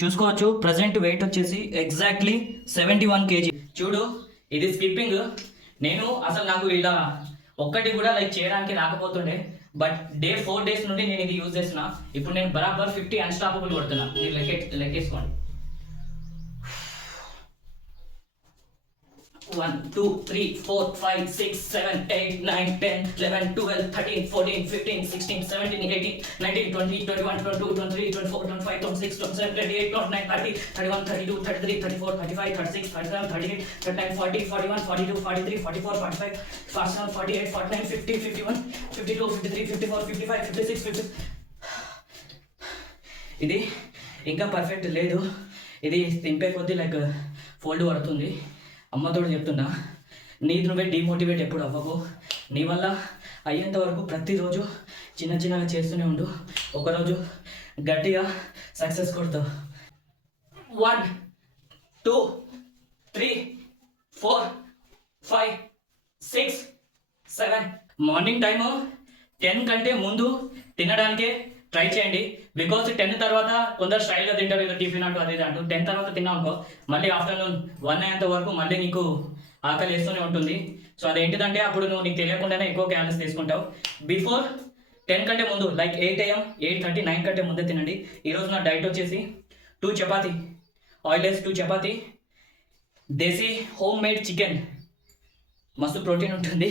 చూసుకోవచ్చు. Present wait వచ్చేసి exactly 71 kg. చూడు, ఇది స్కిప్పింగ్. నేను అసలు నాకు ఇలా ఒక్కటి కూడా లైక్ చేయడానికి రాకపోతుండే, బట్ 4 days నుండి నేను ఇది యూజ్ చేస్తున్నా. ఇప్పుడు నేను బరాబర్ 50 అన్స్టాపబుల్ కొడుతున్నా. మీరు లెక్కేసుకోండి. 1 2 3 4 5 6 7 8 9 10 11 12 13 14 15 16 17 18 19 20 21 22 23 24 25 26 27 28 29 30 31 32 33 34 35 36 37 38 39 40 41 42 43 44 45 47 48 49 50 51 52 53 54 55 56 50. ఇది ఇంకా పర్ఫెక్ట్ లేదు. ఇది తింపే కొద్దీ లైక్ ఫోల్డ్ పడుతుంది. అమ్మతోడు చెప్తున్నా, నీది నువ్వే డిమోటివేట్ ఎప్పుడు అవ్వకు. నీ వల్ల అయ్యేంత వరకు ప్రతిరోజు చిన్న చిన్నగా చేస్తూనే ఉండు. ఒకరోజు గట్టిగా సక్సెస్ కొడతావు. 1 2 3 4 5 6 7. మార్నింగ్ టైము 10 కంటే ముందు తినడానికే ట్రై చేయండి. బికాస్ 10 తర్వాత కొందరు స్టైల్గా తింటారు, ఏదో టిఫిన్ అంటూ అది అంటూ. 10 తర్వాత తిన్నావు అనుకో, మళ్ళీ ఆఫ్టర్నూన్ 1 అయ్యేంత వరకు మళ్ళీ నీకు ఆకలి వేస్తూనే ఉంటుంది. సో అదేంటిదంటే అప్పుడు నువ్వు నీకు తెలియకుండానే ఎక్కువ క్యాలరీస్ తీసుకుంటావు. బిఫోర్ 10 కంటే ముందు లైక్ 8 AM 8:30 9 కంటే ముందే తినండి. ఈరోజు నా డైట్ వచ్చేసి 2 చపాతీ, ఆయిల్లెస్ 2 చపాతీ, దేశీ హోమ్ మేడ్ చికెన్, మస్తు ప్రోటీన్ ఉంటుంది.